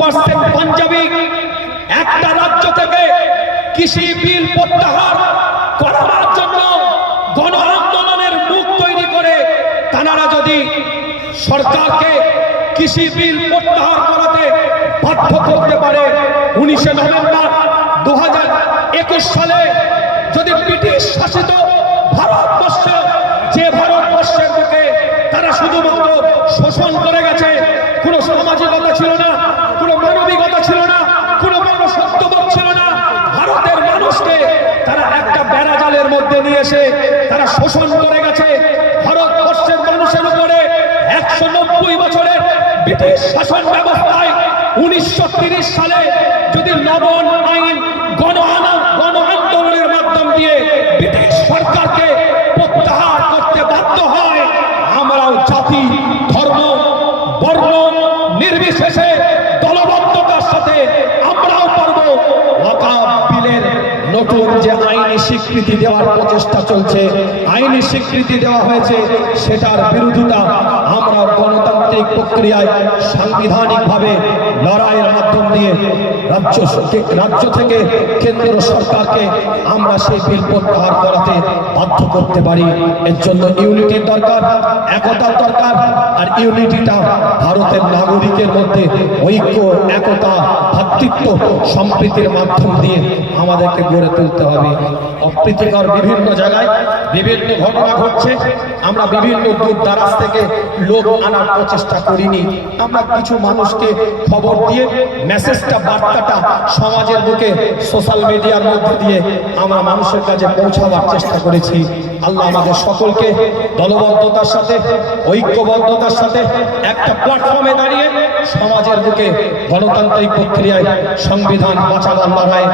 Percent panjabi একটা রাজ্য থেকে কৃষি বিল প্রত্যাহার করার জন্য গণ আন্দোলনের মুখ তৈরি করে তারা যদি সরকারকে কৃষি বিল প্রত্যাহার করাতে বাধ্য করতে পারে, উনিশে নভেম্বর দু হাজার একুশ সালে যদি ব্রিটিশ শাসিত তারা একটা বেড়াজালের মধ্যে নিয়ে এসে তারা শোষণ করে গেছে। ভারতবর্ষের মানুষের উপরে একশো নব্বই বছরের ব্রিটিশ শাসন ব্যবস্থায় উনিশশো তিরিশ সালে যদি লবণ আইন, গণ গণ আন্দোলনের মাধ্যম দিয়ে ব্রিটিশ সরকারকে প্রত্যাহার করতে বাধ্য হয়, আমরাও জাতি, ধর্ম, বর্ণ নির্বিশেষে দলবদ্ধতার সাথে নতুন যে আইনি স্বীকৃতি দেওয়ার প্রচেষ্টা চলছে আইনি স্বীকৃতি দেওয়া হয়েছে সেটার বিরোধিতা আমরা গণতান্ত্রিক প্রক্রিয়ায় সাংবিধানিকভাবে লড়াইয়ের মাধ্যম দিয়ে রাজ্য রাজ্য থেকে কেন্দ্র সরকারকে আমরা সেই বিল প্রত্যাহার করাতে বাধ্য করতে পারি। এর জন্য ইউনিটির দরকার, একতার দরকার, আর ইউনিটিটা ভারতের নাগরিকের মধ্যে ঐক্য, একতা, ভাতৃত্ব সম্প্রীতির মাধ্যম দিয়ে আমাদেরকে গড়ে তুলতে হবে। অপ্রীতিকর বিভিন্ন জায়গায় বিভিন্ন ঘটনা ঘটছে। আমরা বিভিন্ন দূর দারাজ থেকে লোক আনার প্রচেষ্টা করিনি। আমরা কিছু মানুষকে খবর দিয়ে মেসেজটা বার্তাটা সমাজের বুকে সোশ্যাল মিডিয়ার মধ্যে দিয়ে আমরা মানুষের কাছে পৌঁছাবার চেষ্টা করেছি। আল্লাহ আমাদের সকলকে দলবদ্ধতার সাথে, ঐক্যবদ্ধতার সাথে একটা প্ল্যাটফর্মে দাঁড়িয়ে সমাজের বুকে গণতান্ত্রিক প্রক্রিয়ায় সংবিধান বাঁচাবার লড়াই